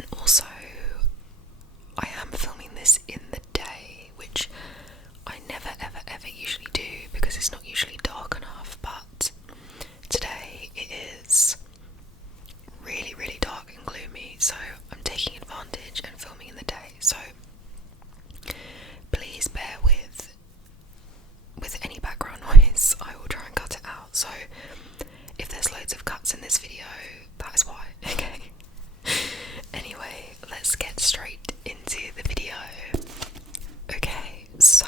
And also, I am filming this in the day, which I never ever ever usually do because it's not usually dark enough, but today it is really, really dark and gloomy, so I'm taking advantage and filming in the day. So please bear with any background noise. I will try and cut it out. So if there's loads of cuts in this video, that is why. Okay. Anyway, let's get straight into the video. Okay, so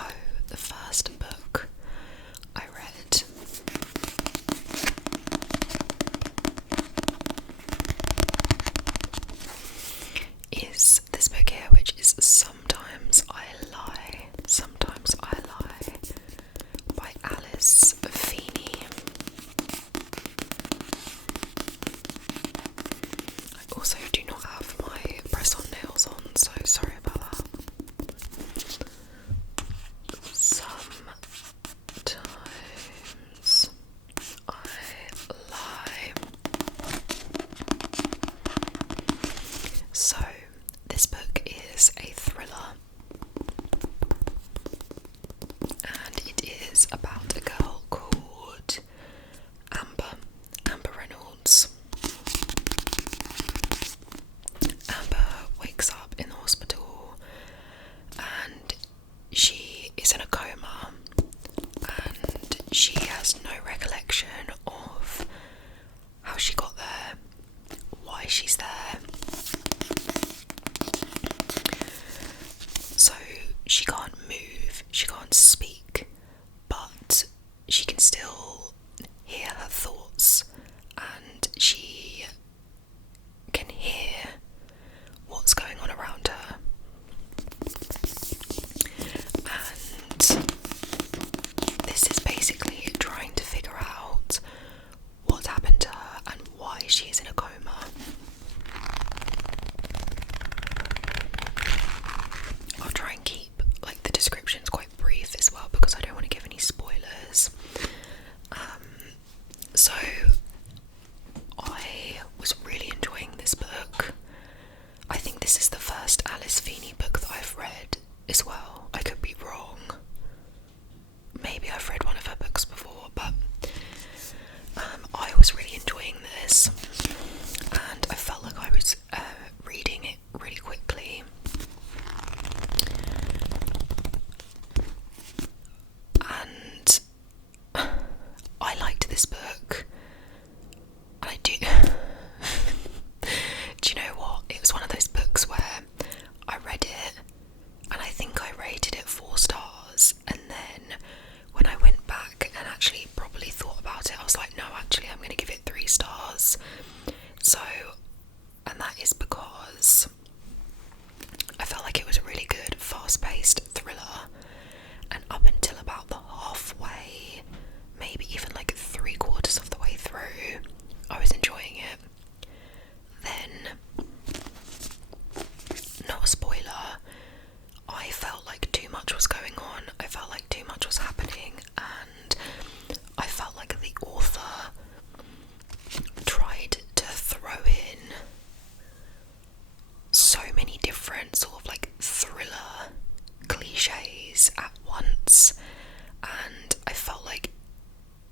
the first book I read is this book here, which is Sometimes I Lie, Sometimes I Lie by Alice Feeney. I also do not have my press-on nails on, so sorry about that. Sometimes I lie. So, this book is a thriller, and it is about a girl called Amber Reynolds. Amber wakes up in the hospital and she is in a coma, and she has no recollection of how she got there, why she's there. So she can't move, she can't speak, but she can still hear her thoughts, and she can hear what's going on around her. And this is basically trying to figure out what's happened to her and why she is in a coma. I'll try and keep the descriptions quite brief as well because I don't want to give any spoilers. So I was really enjoying this book. I think this is the first Alice Feeney book that I've read as well. I could be wrong. Maybe I've read one of her books before, but I was really enjoying this, and I felt like I was reading it really quickly. And I liked this book. I do. Do you know what? It was one of those books where I read it and I think I rated it 4 stars, and then when I went back and actually properly thought about it, I was like, no, actually I'm going to give it 3 stars. So, and that is because I felt like it was a really good fast-paced thriller, and up until about the halfway, maybe even 3/4 of the way through, I was enjoying it. Then, not a spoiler, I felt like too much was going on, I felt like too much was happening, and I felt like the author tried to throw in so many different sort of thriller cliches at once, and I felt like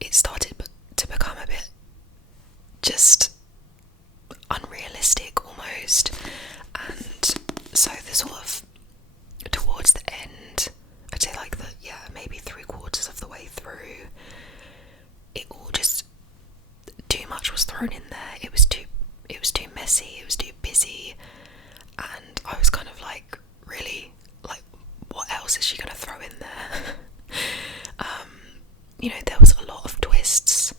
it started to become a bit just unrealistic almost. And so the sort of towards the end, I'd say maybe 3/4 of the way through, it all just too much was thrown in there. It was too messy, it was too busy, and I was kind of really, what else is she gonna throw in there? There was a lot of twists,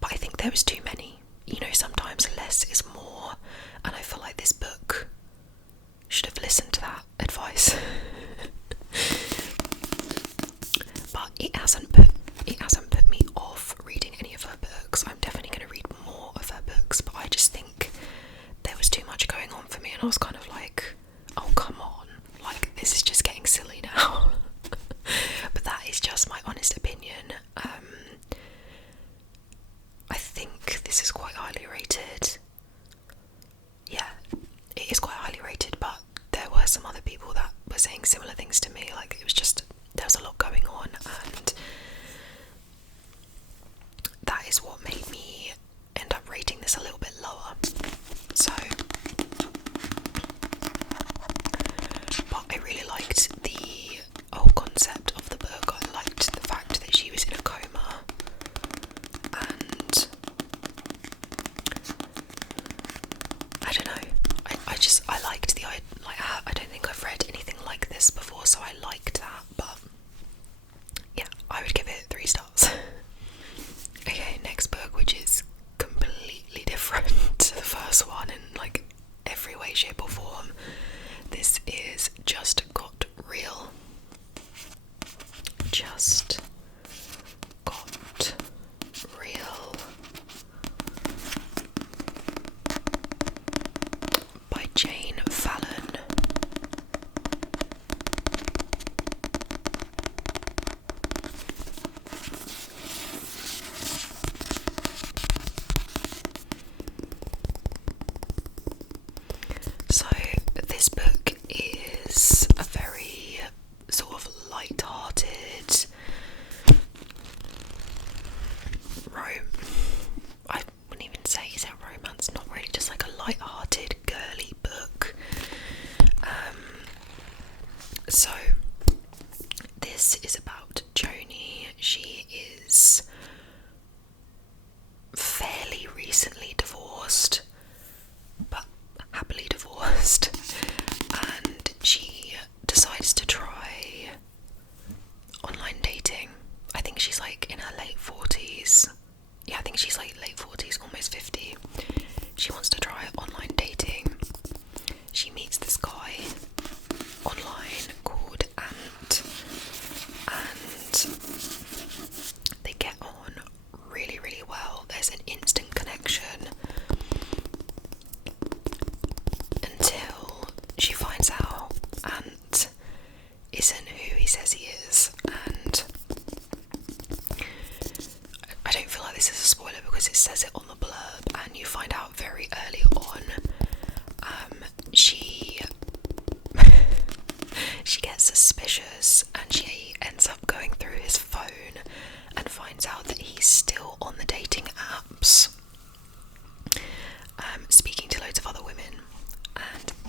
but I think there was too many. Sometimes less is more, and I feel like this book should have listened to that advice. But it hasn't put me off reading any of her books. I'm definitely going to read more of her books, but I just think there was too much going on for me, and I was kind of like, oh come on, this is just getting silly now. But that is just my honest opinion. I think this is quite highly rated.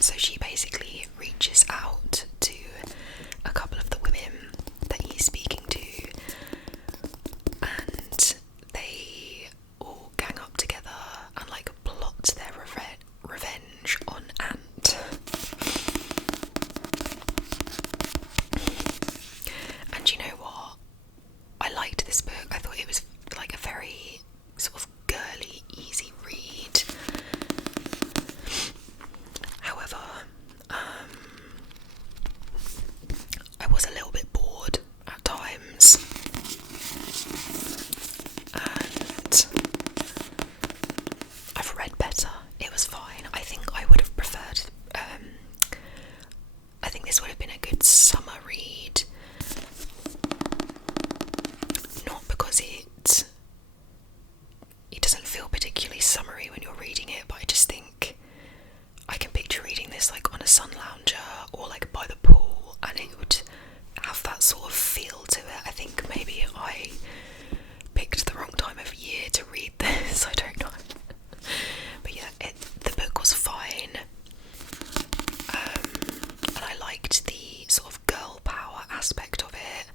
So she basically reaches out to a couple of the women that he's speaking to, and they all gang up together and like plot their revenge on Ant. And you know what? I liked this book. I thought it was like a very sort of girly, easy read. However, I was a little bit bored at times, and I've read better. It was fine. I think I would have preferred. I think this would have been a good summer read, not because it doesn't feel particularly summery when you're reading it, but I just think I can picture reading this like on a sun lounger or like by the pool, and it would have that sort of feel to it. I think maybe I picked the wrong time of year to read this, I don't know. But yeah, the book was fine, and I liked the sort of girl power aspect of it,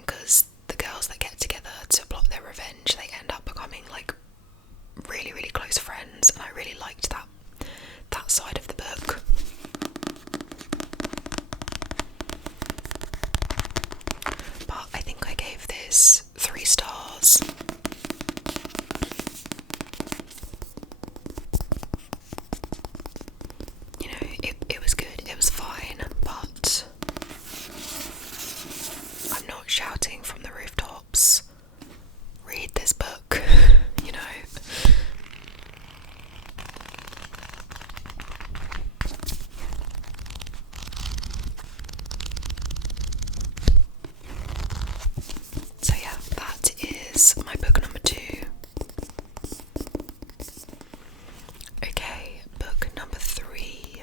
because the girls that get together to plot their revenge, they end up becoming like really, really close friends, and I really liked that side of the book. But I think I gave this 3 stars. You know, it was good, it was fine, but I'm not shouting from the rooftops, read this book, you know. So yeah, that is my book number 2. Okay, book number 3.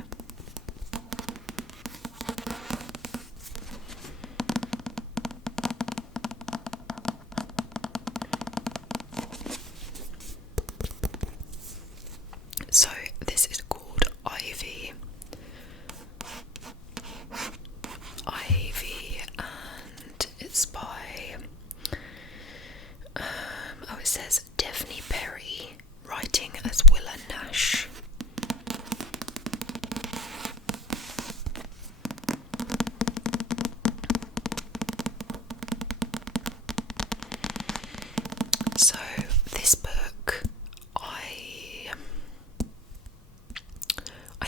So this is called Ivy. And it's by it says Daphne Perry, writing as Willa Nash. So this book, I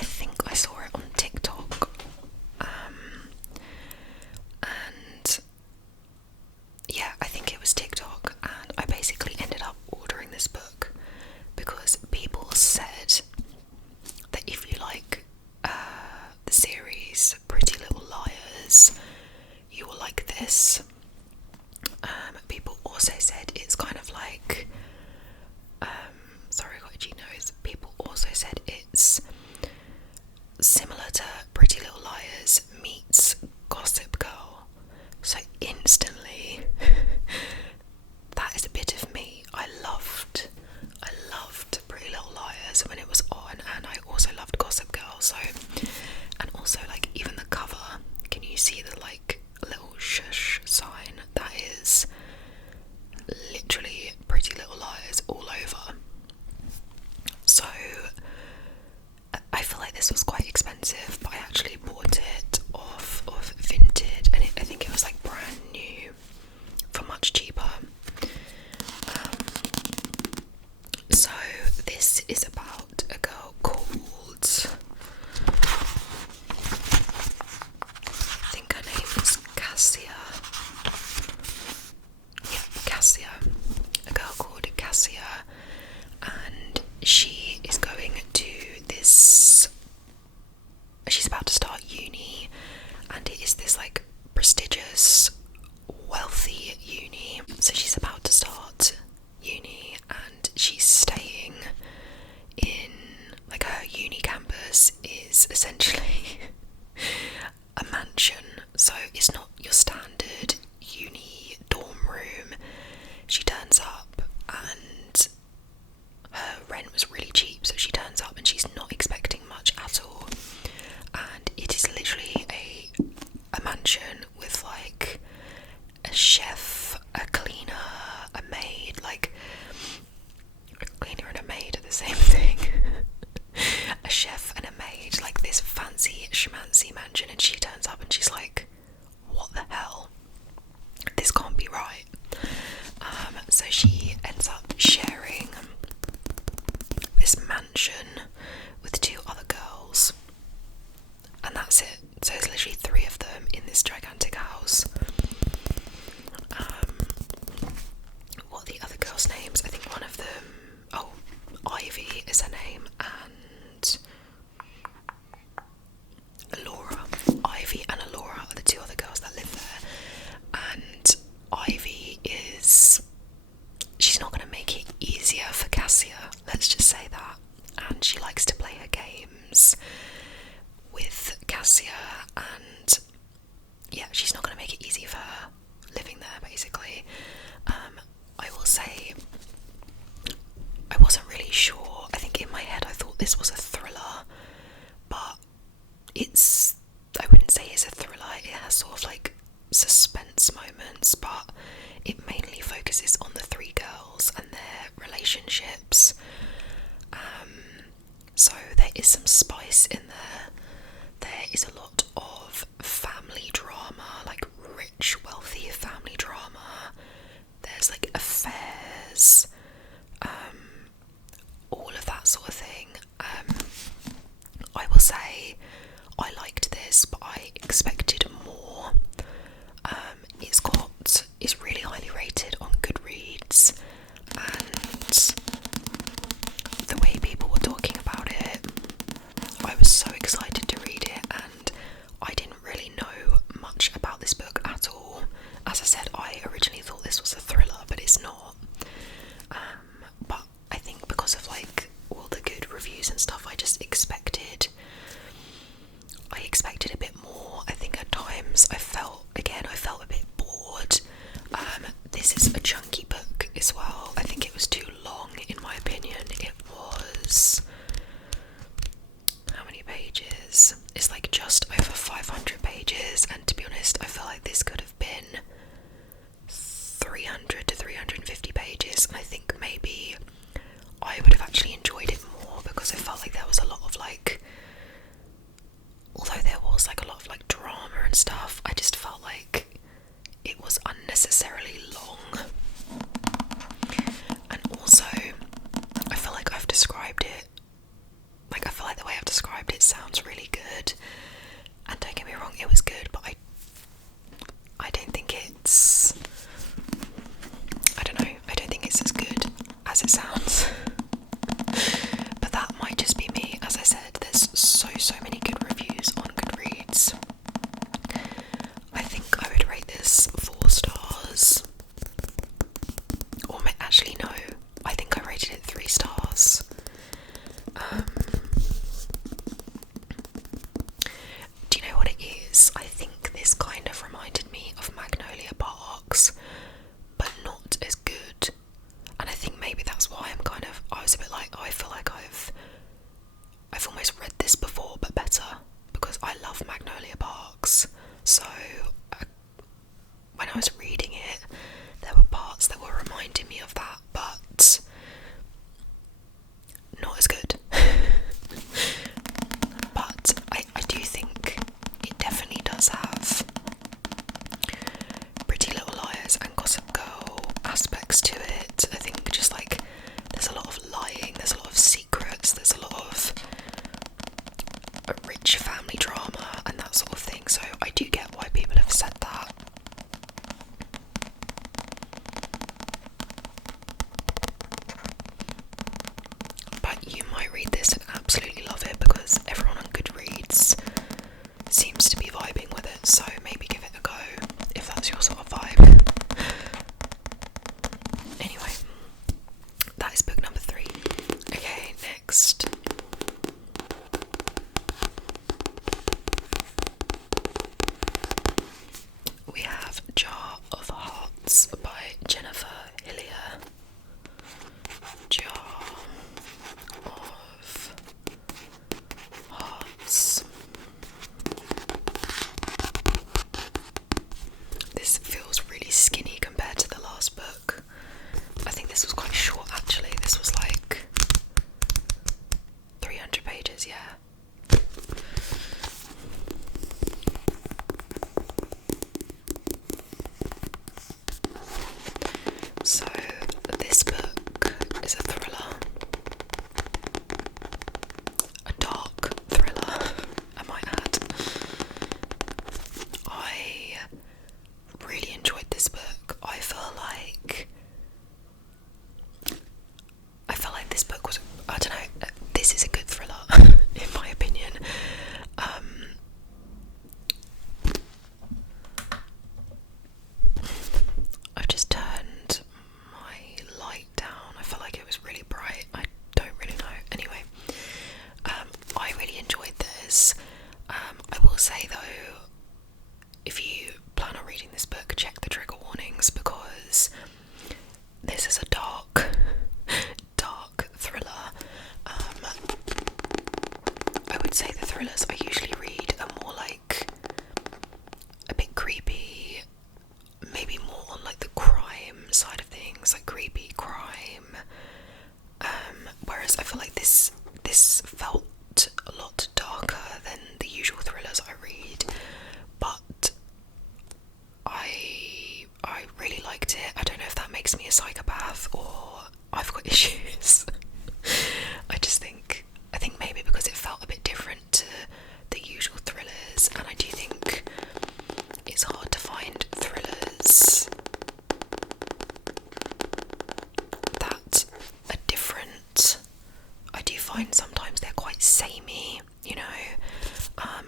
think I saw it on TikTok, and yeah, I think it was TikTok, and I basically ended up ordering this book because people said that if you like the series Pretty Little Liars, you will like this. People also said it's kind of like sorry, I got a G nose. People also said it's similar to Pretty Little Liars meets Gossip Girl. So instantly, that is a bit of me. I loved Pretty Little Liars when it was on, and I also loved Gossip Girl. So, and also like even the cover, can you see the like little shush sign? That is literally Pretty Little Liars all over. So I feel like this was quite expensive, but I actually bought it off of Vinted, and I think it was like brand new for much cheaper. So this is about a girl called, I think her name is Cassia. Yeah, Cassia. A girl called Cassia, and she is going to this, she's about to start uni, and it is this like prestigious, wealthy uni. So she's about to start uni, and she's staying in, like, her uni campus is essentially a mansion, so it's not your standard uni dorm room. She turns up and her rent was really cheap, so she turns up and she's not expecting much at all. Russia, and yeah, she's not going to make it easy for her living there, basically. I will say, I wasn't really sure. I think in my head I thought this was a thriller, but I wouldn't say it's a thriller. It has sort of like suspense moments, but it mainly focuses on the three girls and their relationships. So there is some spice in there. There is a lot of family drama, like rich, wealthy family drama. There's like affairs, all of that sort of thing. I will say I liked this, but I expected more. It's really highly rated on Goodreads, and the way people were talking about it, I was so excited to read it, and I didn't really know much about this book at all. As I said, I originally thought this was a thriller, but it's not. But I think because of like all the good reviews and stuff, I just expected a bit more. I think at times I felt a bit bored. This is a chunky book as well. I think it was too long in my opinion. It was, how many pages? It's like just over 500 pages, and to be honest, I feel like this could have been 300 to 350 pages, and I think maybe I would have actually enjoyed it more because I felt like there was a lot of like, although there was like a lot of like drama and stuff, I just felt like it was unnecessarily long. And also, I feel like I've described it, like I feel like the way I've described it sounds really good, and don't get me wrong, it was good, but I don't think it's, I don't know, I don't think it's as good as it sounds. But that might just be me. As I said, there's so many good reviews on Goodreads. I think I would rate this 4 stars. Or actually no, I think I rated it 3 stars. Do you know what it is? I think this kind of reminded me of Magnolia Parks, but not as good. And I think maybe that's why I was a bit like, oh, I feel like I've almost read this before, but better, because I love Magnolia Parks. So when I was reading it, there were parts that were reminding me of that, but not as good. But I do think it definitely does have Pretty Little Liars and Gossip Girl aspects to it. I think just like there's a lot of lying, there's a lot of secrets, there's a lot of a rich family drama and that sort of thing, so I do get why people have said that. But you might read this and absolutely love it because everyone on Goodreads seems to be vibing with it, so maybe give it a go if that's your sort of vibe. Anyway, that is book number 3. Okay, next. We have Jar of Hearts by Jennifer Hillier. Jar of Hearts. This feels really skinny compared to the last book. I think this was quite short actually. This was like 300 pages, yeah. would say the thrillers I usually read are more like a bit creepy, maybe more on like the crime side of things, like creepy crime. Whereas I feel like this felt a lot darker than the usual thrillers I read, but I really liked it. I don't know if that makes me a psychopath or I've got issues. I think maybe because it felt a bit different to the usual thrillers, and I do think it's hard to find thrillers that are different. I do find sometimes they're quite samey, you know.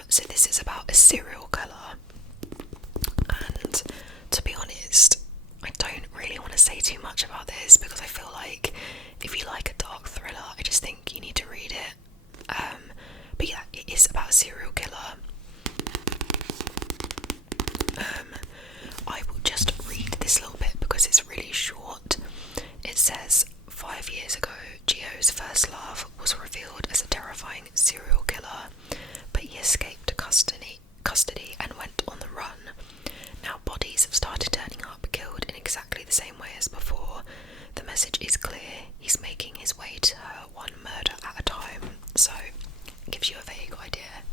So this is about a serial killer, and to be honest, I don't really want to say too much about this because I feel like if you like a dark thriller, I just think you need to read it. But yeah, it is about a serial killer. I will just read this little bit because it's really short. It says, 5 years ago, Gio's first love was revealed as a terrifying serial killer, but he escaped custody and went on the run. Now bodies have started turning up, killed in exactly the same way as before. The message is clear: he's making his way to her, one murder at a time. So, it gives you a vague idea.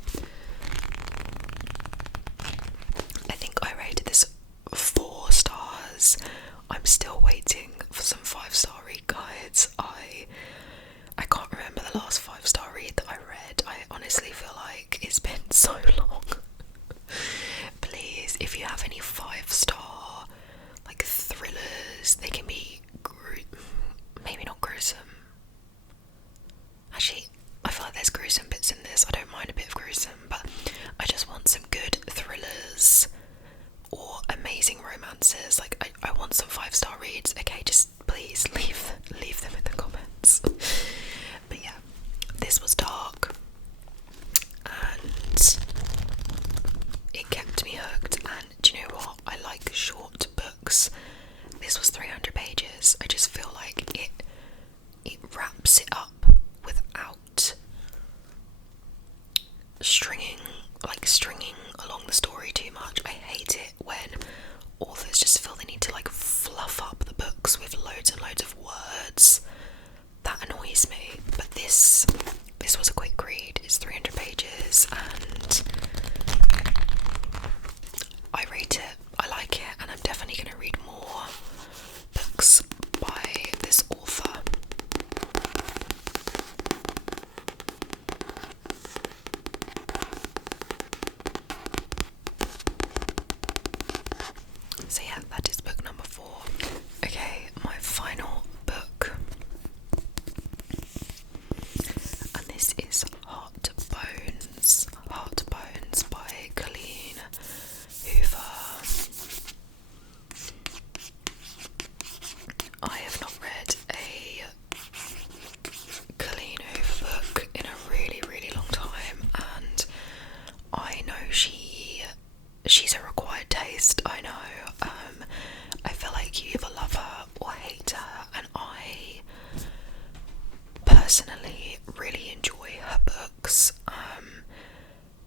I think I rated this 4 stars. I'm still waiting for some 5-star read guides. I can't remember the last 5-star read that I read. I honestly feel like it's been so long. Please, if you have any 5-star like thrillers, they can be maybe not gruesome. Actually, I feel like there's gruesome bits in this. I don't mind a bit of gruesome, but I just want some good thrillers or amazing romances. Like I want some 5-star reads. Okay, just please leave them in the comments. But yeah, this was dark and it kept me hooked. And do you know what? I like short books. This was 300 pages. I just feel like it wraps it up without stringing along the story too much. I hate it when authors just feel they need to like fluff up the books with loads and loads of words. That annoys me. But this was a quick read. It's 300 pages and I rate it. I like it, and I'm definitely going to read more books by this author. So yeah, that is book number 4. Okay, my final book, and this is Heart Bones by Colleen Hoover. I have not read a Colleen Hoover book in a really, really long time, and I know she's a required taste. I know. I feel like you either love her or hate her, and I personally really enjoy her books.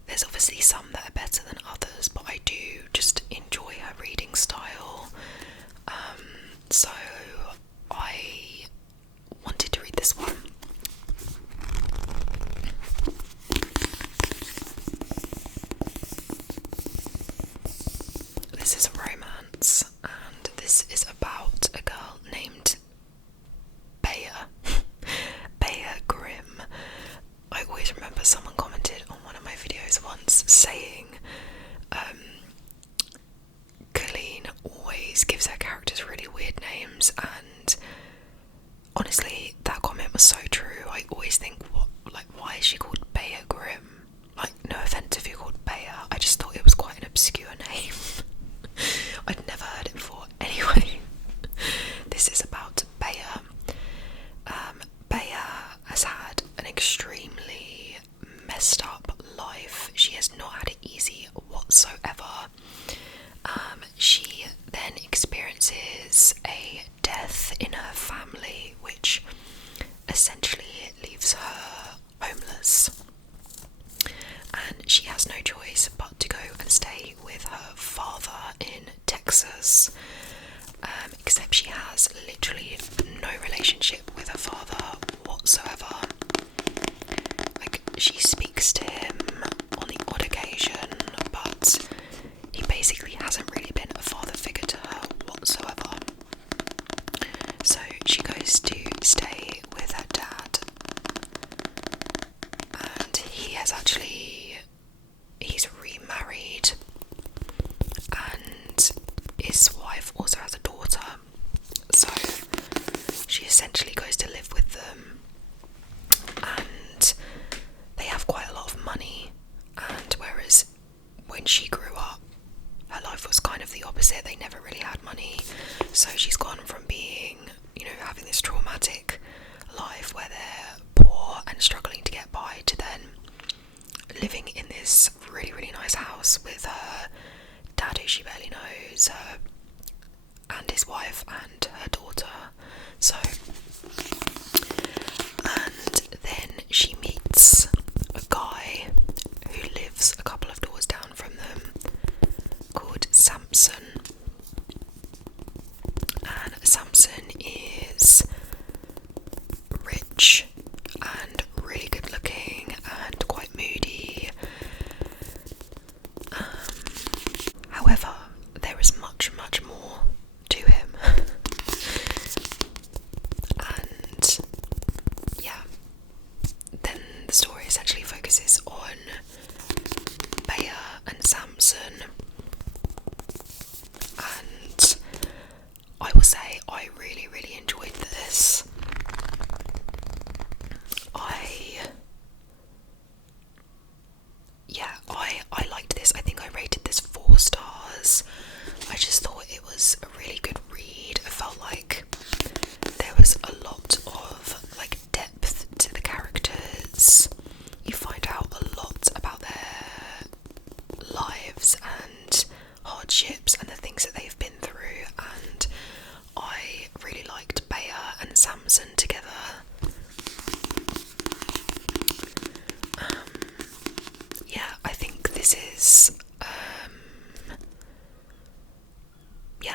There's obviously some that are better than others, but I do just enjoy her reading style. So I wanted to read this one. This is a romance, and this is about a girl named Bea Grimm. I always remember someone commented on one of my videos once saying Colleen always gives her characters really weird names, and honestly that comment was so true. I always think, why is she called Bea Grimm? Like, no offence if you're called Bea, I just thought it was quite an obscure name. I'd never heard it before. Anyway, this is about Bea. Bea has had an extremely messed up life. She has not had it easy whatsoever. She then experiences a death in her family, which essentially leaves her homeless. and she has no choice but to go and stay with her father in Texas. Except she has literally no relationship with her father whatsoever. Like, she speaks to him on the odd occasion, but he basically hasn't really been a father figure to her whatsoever. So she goes to stay with her dad, and he's remarried, and his wife also has a daughter, so she essentially goes to live with them, and they have quite a lot of money. And whereas when she grew up, her life was kind of the opposite. They never really had money, so she's gone from being, having this traumatic life where they're poor and struggling to get by, to then living in this really, really nice house with her dad, who she barely knows, and his wife and her daughter. So, and then she meets a guy who lives a couple of doors down from them, called Samson. And Samson is rich and really good looking and quite moody. However, there is much, much more to him. And yeah, then the story essentially focuses on Bea and Samson. And I will say I really, really enjoyed this. I liked this. I think I rated this 4 stars. I just thought it was a really good read. I felt like there was a lot of depth to the characters. You find out a lot about their lives and hardships and the things that they've been through, and I really liked Bea and Samson together.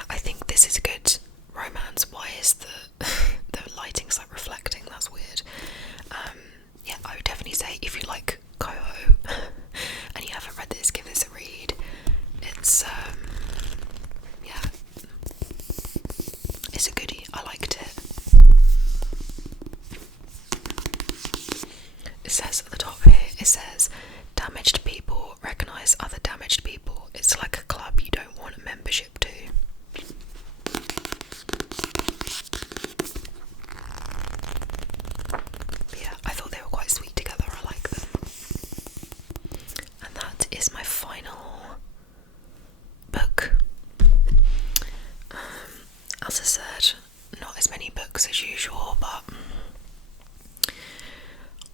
I think this is a good romance. Why is the lighting's reflecting? That's weird. I would definitely say if you like Coho and you haven't read this, give this a read. It's it's a goodie. I liked it. It says at the top here, it says, damaged people recognise other damaged people. It's like a club you don't want a membership to. But yeah, I thought they were quite sweet together. I like them. And that is my final book. As I said, not as many books as usual, but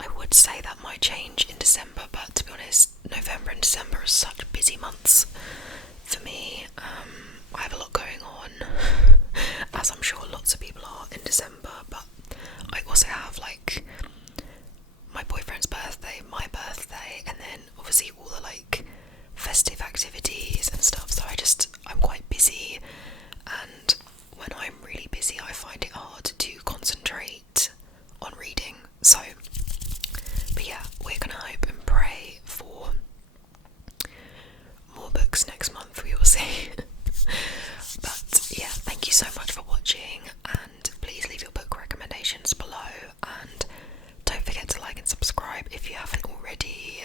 I would say that might change in December, but to be honest, November and December are such busy months for me. I have a lot going on, as I'm sure lots of people are in December, but I also have my boyfriend's birthday, my birthday, and then obviously all the festive activities and stuff, so I'm quite busy, and when I'm really busy I find it hard to concentrate on reading. So, but yeah, we're gonna hope and pray for more books next month, we will see. But yeah, thank you so much for watching, and please leave your book recommendations below, and don't forget to like and subscribe if you haven't already.